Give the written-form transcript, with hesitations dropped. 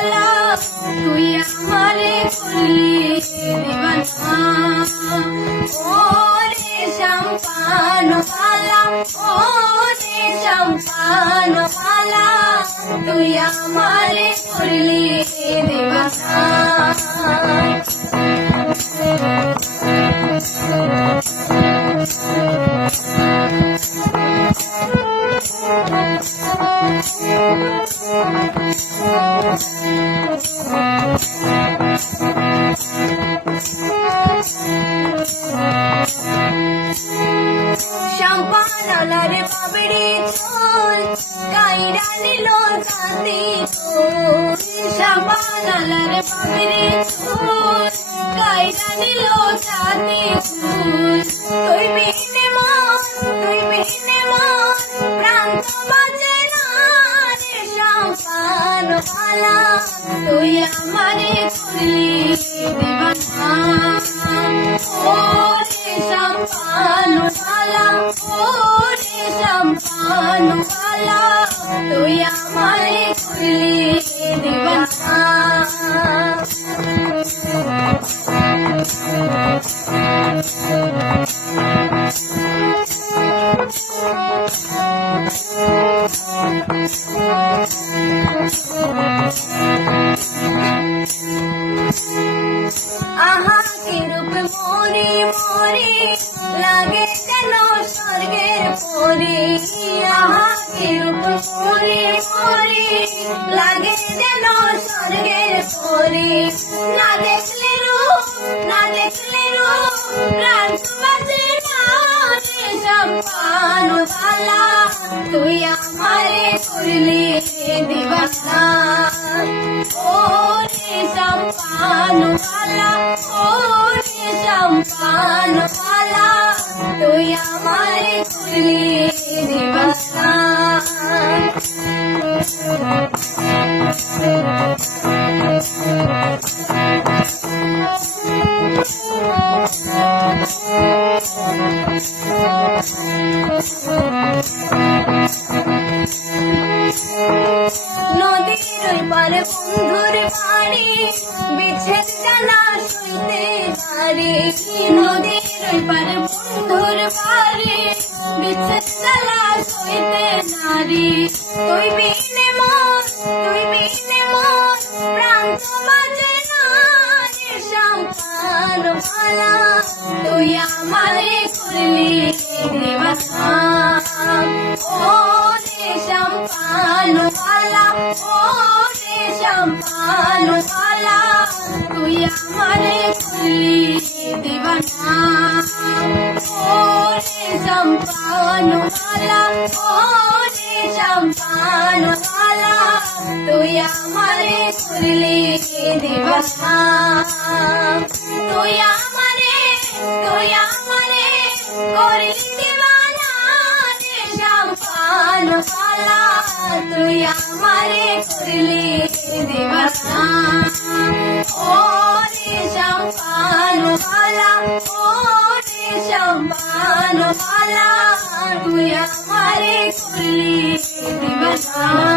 वाला তুই আমারে করলি দিবানা ও রে শাম্পান वाला ও রে শাম্পান वाला তুই আমারে করলি দিবানা শাম্পানালার বাবরি চুল কাইরা নিল জাতি কুল শাম্পানালার বাবরি চুল কাইরা নিল জাতি কুল তুই বিনে মন প্রাণ তো বাঁচে না রে শাম্পান वाला তুই আমারে করলি দিবানা ও রে শাম্পান वाला ও রে শাম্পান वाला তুই আমারে করলি দিবানা आहा के रूप मोरी मोरी लागे যেন স্বর্গের পরি आहा के रूप मोरी मोरी लागे যেন স্বর্গের পরি না দেখলে রূপ প্রাণ তো বাঁচে না রে শাম্পান वाला তুই আমারে করলি দিবানা ও রে শাম্পান वाला ও রে শাম্পান वाला তুই আমারে করলি দিবানা নদীর ওই পার বন্ধুর বাড়ি বিচ্ছেদ জানা শুনতে পারি নদীর ওই পার বন্ধুর বাড়ি বিচ্ছেদ জানা শুনতে নারী তুই বিনে মন প্রাণ তো বাঁচে না রে শাম্পান वाला তুই আমারে করলি দিবানা ও রে শাম্পান वाला ও রে শাম্পান वाला তুই আমারে করলি দিবানা ও রে শাম্পান वाला ও রে শাম্পান वाला তুই আমারে করলি দিবানা তুই আমারে করলি দিবানা রে শাম্পান वाला তুই আমারে করলি দিবানা ও রে শাম্পান वाला ও রে শাম্পান वाला তুই আমারে করলি দিবানা।